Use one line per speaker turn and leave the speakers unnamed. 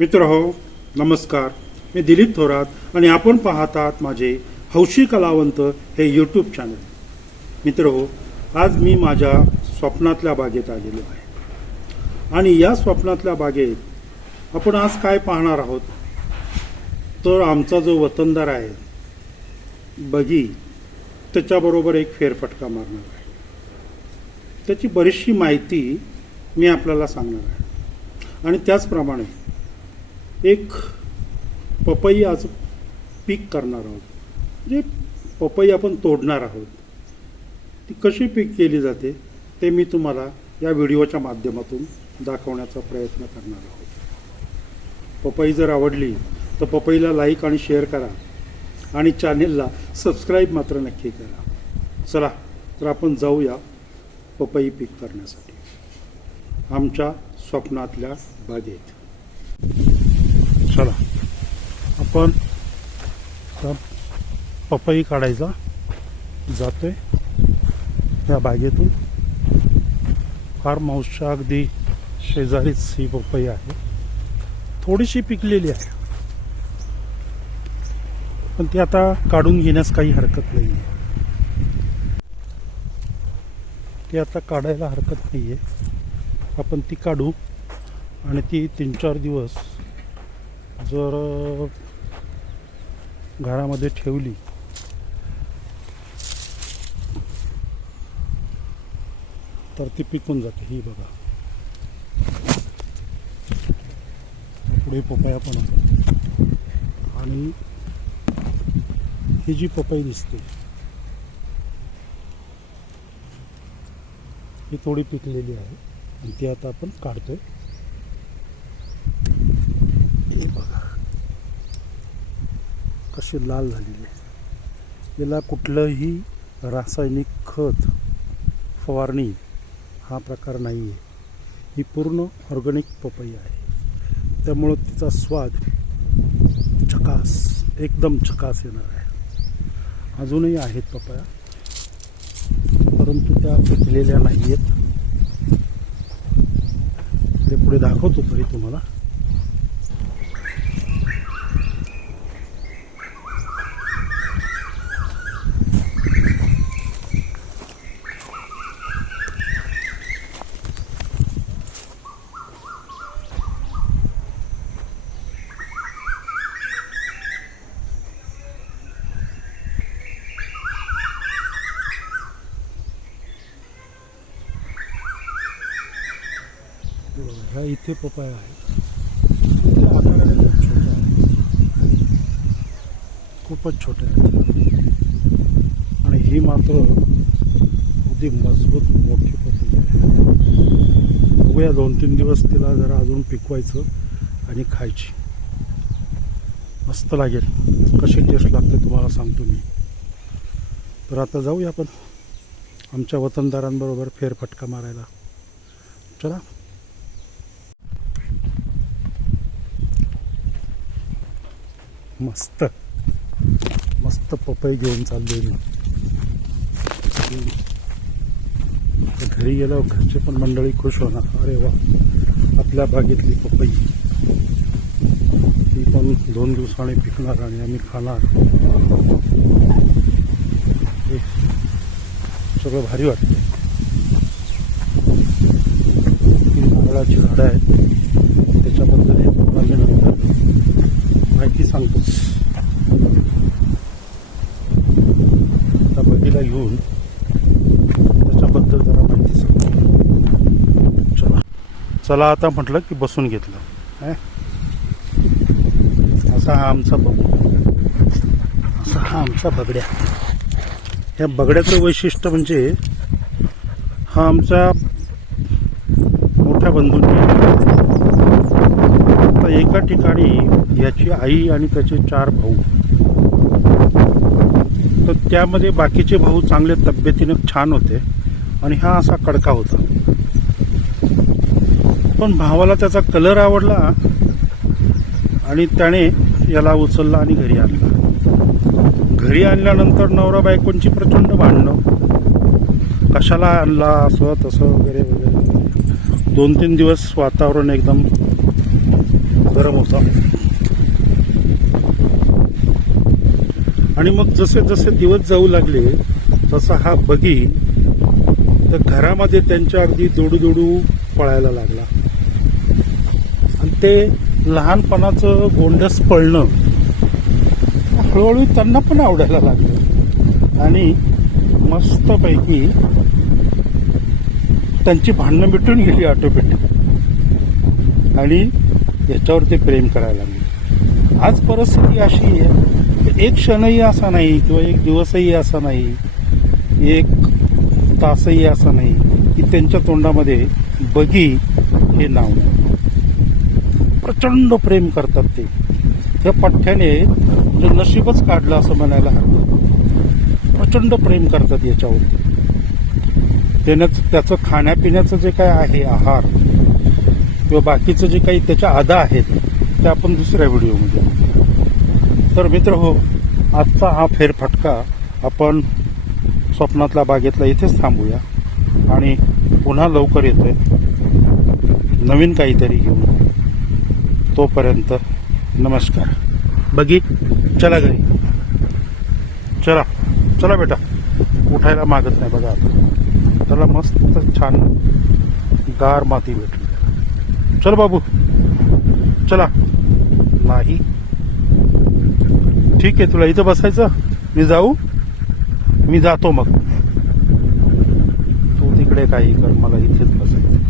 मित्र हो नमस्कार. मी दिलीप थोरात आणि आपण पाहतात माझे हौशी कलावंत हे यूट्यूब चॅनल मित्र हो आज मी माझ्या स्वप्नातल्या बागेत आलेलो आहे. आणि या स्वप्नातल्या बागेत आपण आज काय पाहणार आहोत? तर आमचा जो वतनदार आहे बगी त्याच्याबरोबर एक फेरफटका मारणार आहे. त्याची बरीचशी माहिती मी आपल्याला सांगणार आहे. आणि त्याचप्रमाणे एक पपई आज पीक करणार आहोत. म्हणजे पपई आपण तोडणार आहोत ती कशी पीक केली जाते ते मी तुम्हाला या व्हिडिओच्या माध्यमातून दाखवण्याचा प्रयत्न करणार आहोत. पपई जर आवडली तर पपईला लाईक आणि शेअर करा आणि चॅनेलला सबस्क्राईब मात्र नक्की करा. चला तर आपण जाऊया पपई पीक करण्यासाठी. आमच्या स्वप्नातल्या बागेत. आपण पपई काढायचा. जातोय. या बागेतून. फार हाऊसच्या अगदी शेजारीच ही पपई आहे. थोडीशी पिकलेली आहे. पण ती आता काढून घेण्यास काही हरकत नाही आहे ती आता काढायला हरकत नाही आहे आपण ती काढू आणि ती तीन चार दिवस जर घरामध्ये ठेवली. तर ती पिकून जाते ही बघा. पुढे पपया पण आहे आणि ही जी पपई दिसते ही थोडी पिकलेली आहे. आणि ती आता आपण काढतोय हे बघा कशी लाल झालेली आहे. याला कुठलंही रासायनिक खत फवारणी हा प्रकार नाही आहे. ही पूर्ण ऑर्गॅनिक पपई आहे. त्यामुळं तिचा स्वाद छकास एकदम छकास येणार आहे. अजूनही आहेत पपया परंतु त्या पिकलेल्या नाही आहेत ते पुढे दाखवतो तरी तुम्हाला. ह्या इथे पपाया आहे ते आकाराने खूप छोट्या आहेत खूपच छोट्या आहेत आणि ही मात्र अगदी मजबूत मोठी पपई आहे. बघूया दोन तीन दिवस तिला जरा अजून पिकवायचं आणि खायची. मस्त लागेल. कशी टेस्ट लागते तुम्हाला सांगतो मी. तर आता जाऊया आपण. आमच्या वतनदारांबरोबर फेरफटका मारायला. चला. मस्त. मस्त पपई घेऊन चाललोय मी. घरी गेल्यावर घरचे पण मंडळी खुश होणार. अरे वा. आपल्या बागेतली पपई. ती पण दोन दिवसाने पिकणार आणि आम्ही खाणार. हे. सगळं भारी वाटतं नारळाची झाडं आहेत. त्याच्याबद्दल हे तुम्हाला नंतर माहिती सांगतोच आता बगीला घेऊन त्याच्याबद्दल जरा माहिती सांगतो चला चला आता म्हटलं की बसून घेतलं. असा हा आमचा बघ असा हा आमचा बगड्या. ह्या बगड्याचं वैशिष्ट्य म्हणजे हा आमचा मोठ्या बंधूंनी आता एका ठिकाणी याची आई आणि त्याचे चार भाऊ. तर त्यामध्ये बाकीचे भाऊ चांगले तब्येतीनं छान होते आणि हा असा कडका होता. पण भावाला त्याचा कलर आवडला आणि त्याने याला उचलला आणि घरी आणला. घरी आणल्यानंतर नवरा बायकोंची प्रचंड भांडणं. कशाला आणला असं तसं वगैरे वगैरे. दोन तीन दिवस वातावरण एकदम गरम होता. आणि मग जसे जसे दिवस जाऊ लागले तसा हा बगी तर घरामध्ये त्यांच्या अगदी दोडू दोडू पळायला लागला. ते लहानपणाचं गोंडस पळणं हळूहळू त्यांना पण आवडायला लागलं. आणि मस्तपैकी त्यांची भांडणं मिटून गेली ऑटोमॅटिक. आणि याच्यावर ते प्रेम करायला लागले. आज परिस्थिती अशी आहे की एक क्षणही असा नाही किंवा एक दिवसही असा नाही एक तासही असा नाही की त्यांच्या तोंडामध्ये बगी हे नाव नाही. प्रचंड प्रेम करतात ते. त्या पठ्ठ्याने म्हणजे नशीबच काढलं असं म्हणायला हरकत प्रचंड प्रेम करतात याच्यावरती त्यानं त्याचं खाण्यापिण्याचं जे काय आहे आहार किंवा बाकीचं जे काही त्याच्या अदा आहेत ते आपण दुसऱ्या व्हिडिओमध्ये तर मित्र हो आजचा हा फेरफटका आपण स्वप्नातला बागेतला इथेच थांबूया. आणि पुन्हा लवकर येतोय. नवीन काहीतरी घेऊन. तोपर्यंत नमस्कार. बघी चला घरी. चला चला बेटा. उठायला मागत नाही बघा आता त्याला मस्त छान गार माती भेटली. चल बाबू. चला. नाही. ठीक आहे तुला इथं बसायचं? मी जाऊ? मी जातो मग. तू तिकडे काही कर मला इथेच बसायचं.